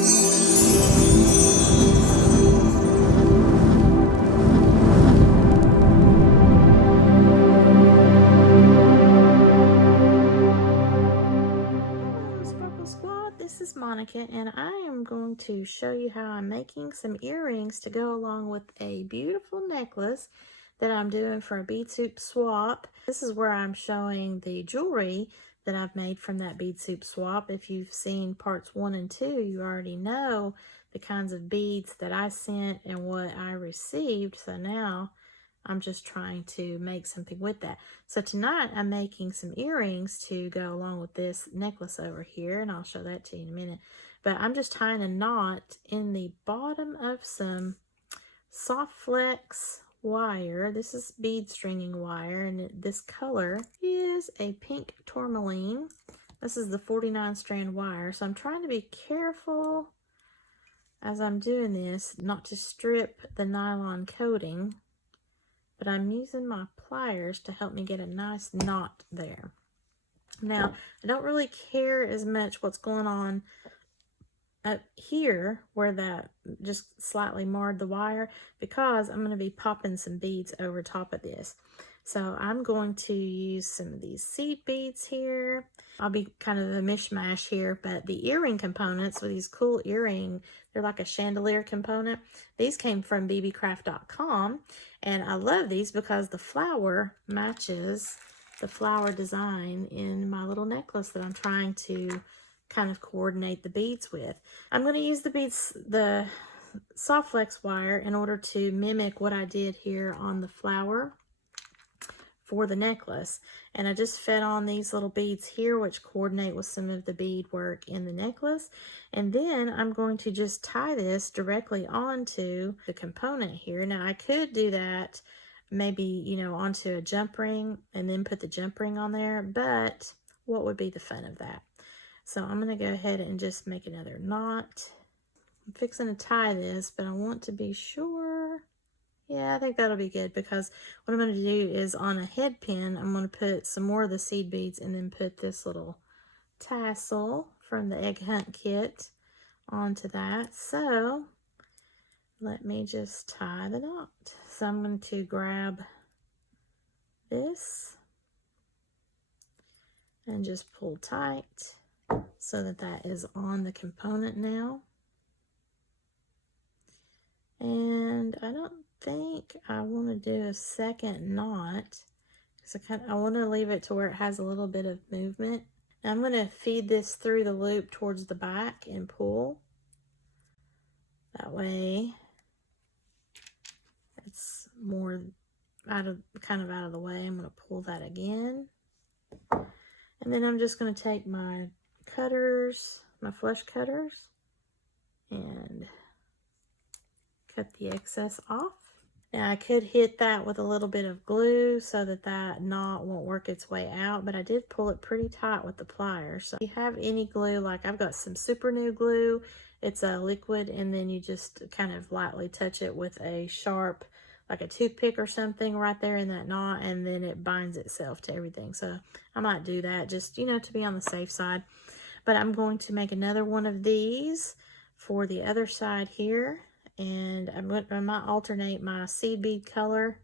This is Monica, and I am going to show you how I'm making some earrings to go along with a beautiful necklace that I'm doing for a bead soup swap. This is where I'm showing the jewelry that I've made from that bead soup swap. If you've seen parts 1 and 2, you already know the kinds of beads that I sent and what I received. So now I'm just trying to make something with that. So tonight I'm making some earrings to go along with this necklace over here, and I'll show that to you in a minute. But I'm just tying a knot in the bottom of some soft flex wire. This is bead stringing wire, and this color is a pink tourmaline. This is the 49 strand wire. So I'm trying to be careful as I'm doing this not to strip the nylon coating, but I'm using my pliers to help me get a nice knot there. Now, I don't really care as much what's going on up here where that just slightly marred the wire, because I'm going to be popping some beads over top of this. So I'm going to use some of these seed beads here. I'll be kind of a mishmash here, but the earring components with these cool earring, they're like a chandelier component. These came from Beebeecraft.com, and I love these because the flower matches the flower design in my little necklace that I'm trying to kind of coordinate the beads with. I'm going to use the soft flex wire in order to mimic what I did here on the flower for the necklace, and I just fed on these little beads here which coordinate with some of the bead work in the necklace. And then I'm going to just tie this directly onto the component here. Now I could do that maybe, you know, onto a jump ring and then put the jump ring on there, but what would be the fun of that? So I'm going to go ahead and just make another knot. I'm fixing to tie this, but I want to be sure. Yeah, I think that'll be good, because what I'm going to do is on a head pin, I'm going to put some more of the seed beads and then put this little tassel from the egg hunt kit onto that. So let me just tie the knot. So I'm going to grab this and just pull tight so that that is on the component now. And I don't think I want to do a second knot, because I want to leave it to where it has a little bit of movement. Now I'm going to feed this through the loop towards the back and pull. That way it's more kind of out of the way. I'm going to pull that again. And then I'm just going to take my cutters, my flush cutters, and cut the excess off. Now I could hit that with a little bit of glue so that that knot won't work its way out, but I did pull it pretty tight with the pliers. So if you have any glue, like I've got some super new glue, it's a liquid, and then you just kind of lightly touch it with a sharp, like a toothpick or something right there in that knot, and then it binds itself to everything. So I might do that just, you know, to be on the safe side. But I'm going to make another one of these for the other side here. And I might alternate my seed bead color.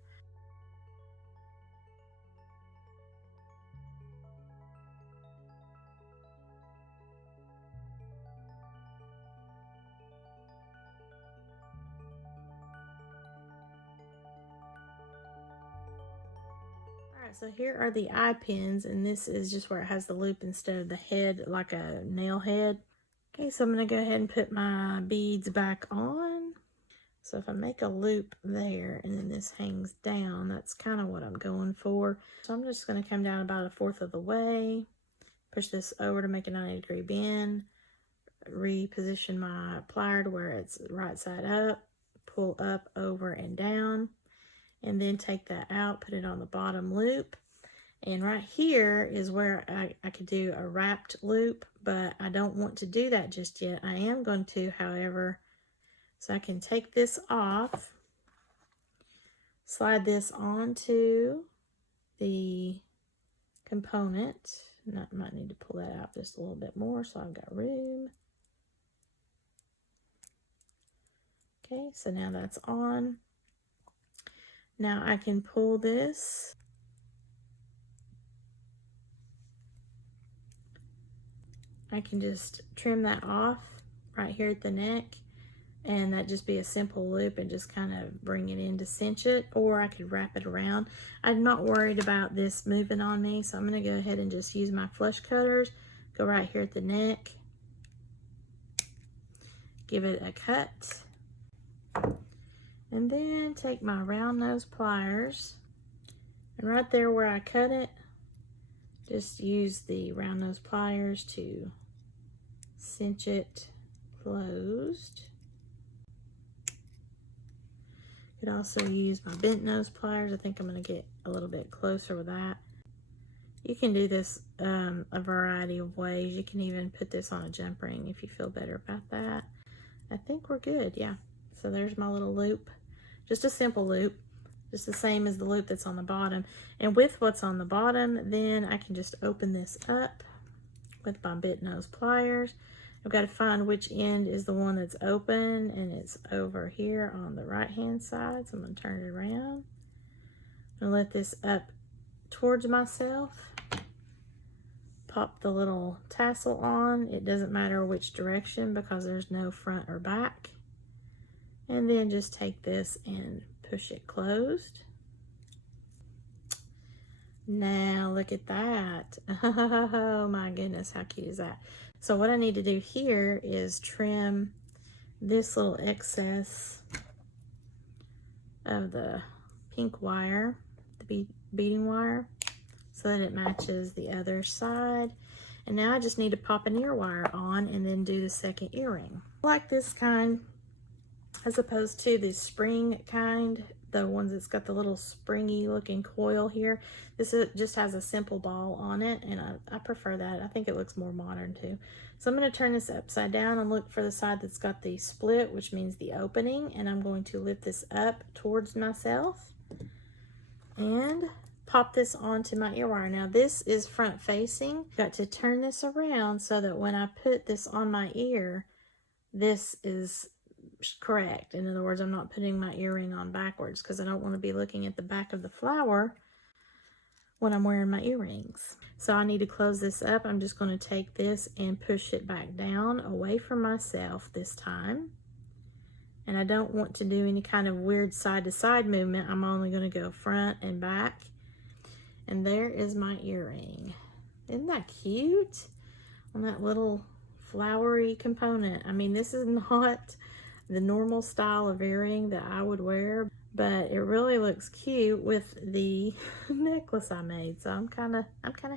Alright, so here are the eye pins, and this is just where it has the loop instead of the head, like a nail head. Okay, so I'm going to go ahead and put my beads back on. So if I make a loop there and then this hangs down, that's kind of what I'm going for. So I'm just going to come down about 1/4 of the way, push this over to make a 90-degree bend, reposition my plier to where it's right side up, pull up, over, and down, and then take that out, put it on the bottom loop. And right here is where I could do a wrapped loop, but I don't want to do that just yet. I am going to, however. So I can take this off, slide this onto the component, and I might need to pull that out just a little bit more so I've got room. Okay, so now that's on. Now I can pull this. I can just trim that off right here at the neck, and that just be a simple loop and just kind of bring it in to cinch it, or I could wrap it around. I'm not worried about this moving on me, so I'm going to go ahead and just use my flush cutters, go right here at the neck, give it a cut, and then take my round nose pliers, and right there where I cut it, just use the round nose pliers to cinch it closed. Could also use my bent nose pliers. I think I'm going to get a little bit closer with that. You can do this a variety of ways. You can even put this on a jump ring if you feel better about that. I think we're good, yeah. So there's my little loop. Just a simple loop, just the same as the loop that's on the bottom. And with what's on the bottom, then I can just open this up with my bent nose pliers. I've got to find which end is the one that's open, and it's over here on the right hand side. So I'm going to turn it around. I'm going to let this up towards myself. Pop the little tassel on. It doesn't matter which direction because there's no front or back. And then just take this and push it closed. Now look at that. Oh my goodness, how cute is that? So what I need to do here is trim this little excess of the pink wire, the beading wire, so that it matches the other side. And now I just need to pop an ear wire on and then do the second earring. I like this kind as opposed to the spring kind, the ones that's got the little springy looking coil here. This just has a simple ball on it, and I prefer that. I think it looks more modern too. So I'm going to turn this upside down and look for the side that's got the split, which means the opening, and I'm going to lift this up towards myself and pop this onto my ear wire. Now this is front facing. Got to turn this around so that when I put this on my ear, this is correct. In other words, I'm not putting my earring on backwards because I don't want to be looking at the back of the flower when I'm wearing my earrings. So I need to close this up. I'm just going to take this and push it back down away from myself this time. And I don't want to do any kind of weird side to side movement. I'm only going to go front and back. And there is my earring. Isn't that cute? On that little flowery component. I mean, this is not the normal style of earring that I would wear, but it really looks cute with the necklace I made. So I'm kind of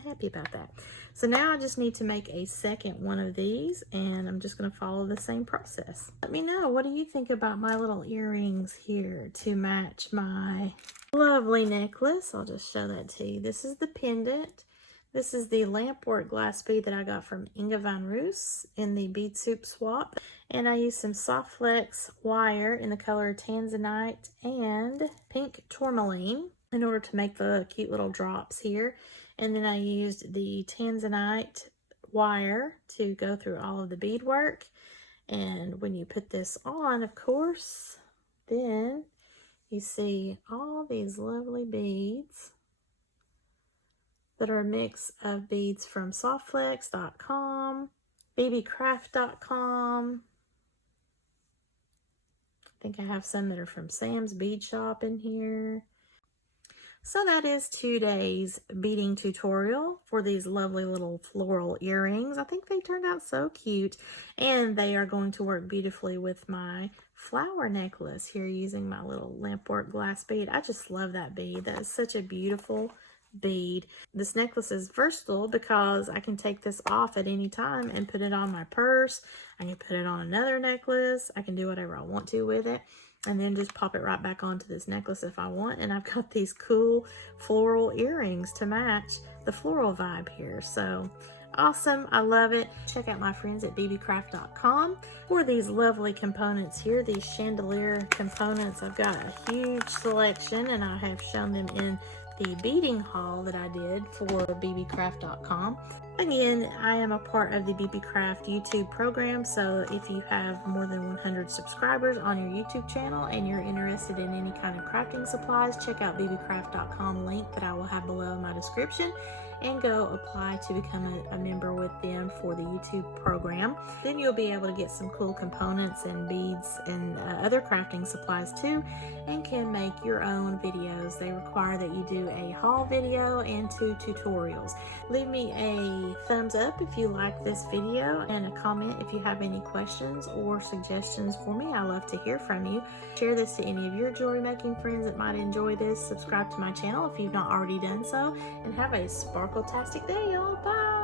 happy about that. So now I just need to make a second one of these, and I'm just going to follow the same process. Let me know, what do you think about my little earrings here to match my lovely necklace? I'll just show that to you. This is the pendant. This is the lampwork glass bead that I got from Inga Van Roos in the Bead Soup Swap. And I used some soft flex wire in the color Tanzanite and pink tourmaline in order to make the cute little drops here. And then I used the Tanzanite wire to go through all of the beadwork. And when you put this on, of course, then you see all these lovely beads that are a mix of beads from softflex.com, Beebeecraft.com. I think I have some that are from Sam's Bead Shop in here. So that is today's beading tutorial for these lovely little floral earrings. I think they turned out so cute, and they are going to work beautifully with my flower necklace here using my little lampwork glass bead. I just love that bead. That is such a beautiful bead. This necklace is versatile because I can take this off at any time and put it on my purse. I can put it on another necklace. I can do whatever I want to with it, and then just pop it right back onto this necklace if I want. And I've got these cool floral earrings to match the floral vibe here. So awesome. I love it. Check out my friends at Beebeecraft.com for these lovely components here, these chandelier components. I've got a huge selection, and I have shown them in the beading haul that I did for Beebeecraft.com. Again, I am a part of the Beebeecraft YouTube program, so if you have more than 100 subscribers on your YouTube channel and you're interested in any kind of crafting supplies, check out beebeecraft.com link that I will have below in my description and go apply to become a member with them for the YouTube program. Then you'll be able to get some cool components and beads and other crafting supplies too, and can make your own videos. They require that you do a haul video and 2 tutorials. Leave me a thumbs up if you like this video and a comment if you have any questions or suggestions for me. I love to hear from you. Share this to any of your jewelry making friends that might enjoy this. Subscribe to my channel if you've not already done so, and have a sparkle-tastic day, y'all. Bye!